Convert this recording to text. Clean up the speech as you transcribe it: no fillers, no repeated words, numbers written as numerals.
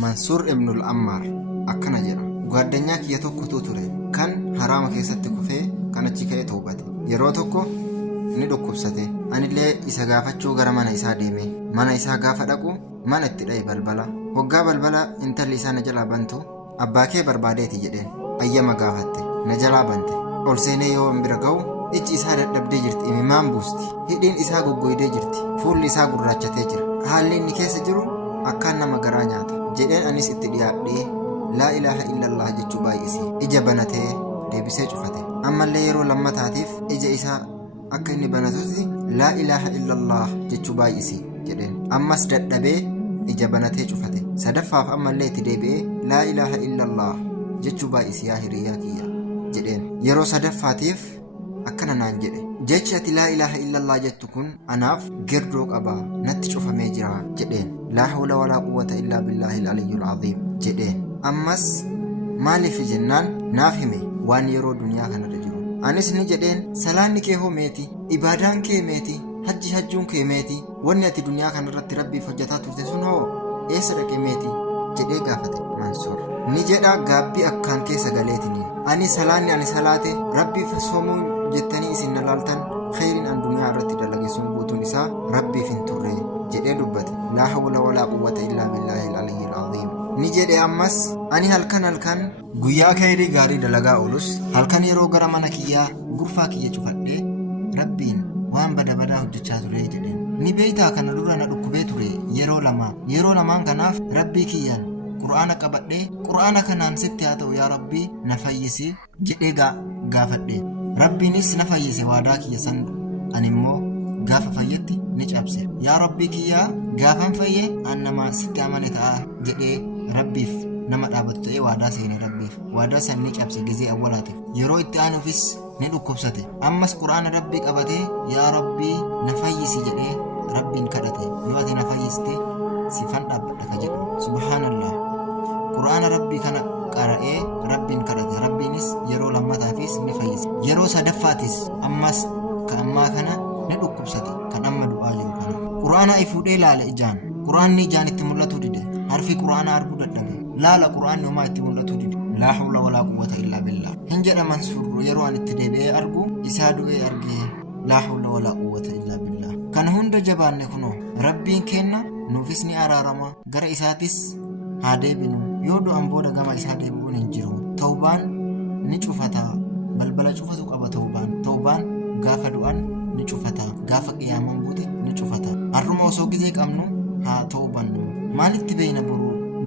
Mansuur Ibnul Ammaar akkana jedha. Gwaaddanyaa kiyya tokkotu ture kan haraama keessatti kufee kan achi ka'ee toobate. Yeroo tokko ni dhukkubsate. Anillee isa gaafachuu gara mana isaa deeme. Mana isaa gaafa dhaqu mana itti dha'e balbala. Waggaa balbala intalli isaa na jalaa bantu abbaa kee barbaadeeti jedheen. Ayyama gaafatte na jalaa bante. Ol seenee yoo bira ga'u ijji isaa dadhabdee jirti, imimmaan buusti. Hidhiin isaa goggoydee jirti. Fuulli isaa gurraachatee jira. Haalli inni keessa jiru akkaan nama garaa nyaata jedheen. Anis itti dhiyaadhee laa ilaaha illallah jechuu baay'isi. Ija banatee deebisee cufate. Ammallee yeroo lammataatiif ija isaa akka inni banatutti laa ilaaha illallah jechuu baay'isi jedheen. Ammas dadhabee ija banatee cufate. Sadaffaaf ammallee itti deebi'ee laa ilaaha illallah jechuu baay'isi yaa hiriyaa kiyya jedheen. Yeroo sadaffaatiif akkana naan jedhe. Jechi ati laa ilaaha illallah jettu kun anaaf girdoo qaba, natti cufamee jira jedheen. Laa hawla walaa quwwata illaa billaahil aliyyul aziim jedheen. Ammas maaliif jennaan naaf hime waan yeroo duniyaa kanarra jiru. Anis ni jedheen salaanni kee hoo meeti, ibaadaan kee meeti, hajjuun kee meeti, wanni ati duniyaa kanarratti rabbiif hojjetaa turte sun hoo eessa dhaqe meeti jedhee gaafate. Mansuur ni jedha gaabbii akkaan keessa galeetiniin. Ani salaanni ani salaate rabbiif soomuu jettanii isin na laaltan khayriin an duniyaa irratti dalage sun guutuun isaa rabbiif hin turre jedhee dubbate. Laa hawla walaa quwwata illaa billaahil aliyyil aziim ni jedhe. Ammas ani halkan guyyaa khayrii gaarii dalagaa oolus halkan yeroo gara mana kiyyaa gurfaa kiyya cufadhee rabbiin waan badaa hojjechaa ture jedheen. Ni beeytaa kana dura na dhukkubee ture yeroo lamaan kanaaf rabbii kiyyaan qur'aana qabadhee qur'aana kanaan sitti haa ta'u yaa rabbii na fayyisi jedhee gaafadhe. Rabbiinis na fayyise waadaa kiyya san. Ani immoo gaafa fayyetti ni cabse. Yaa rabbii kiyyaa gaafan fayye an nama sitti amane ta'a jedhee rabbiif nama dhaabatu ta'ee waadaa seene rabbiif. Waadaa san ni cabse gizee awwalaatiif. Yeroo itti aanuufis ni dhukkubsate. Ammas qur'aana rabbii qabatee yaa rabbii na fayyisi jedhee rabbiin kadhate. Yoo ati na fayyiste sifan dhaabbadha jedhu. Subhaanallah. Qur'aana rabbii kana qara'ee rabbiin kadhate. Rabbiinis yeroo lammataafis ni fayyise. Yeroo sadaffaatis ammas ammaa kana ni dhukkubsate. Kan amma du'aa jiru kana qur'aana ifuudhee ilaale ijaan. Qur'aanni ijaan itti mul'atu dide. Harfi qur'aana arguu dadhabe. Laala qur'aanni homaa itti mul'atu dide. Laa hawla walaa quwwata illaa billah hin jedha Mansuur. Yeroo an itti deebi'ee argu isaa du'ee argee laa hawla walaa quwwata illaa billah. Kan hunda jabaanne kunoo rabbiin kenna nuufis ni araarama, gara isaatis haa deebinu. Yoo du'an booda gama isaa deebi'uun hin jiru. Tawbaan ni cufata. Balbala cufatu qaba tawbaan gaafa du'an ni cufata. Gaafa qiyaamaan buute ni cufata. Har'uma osoo gizee qabnu haa tawbannu. Maalitti beeyna boru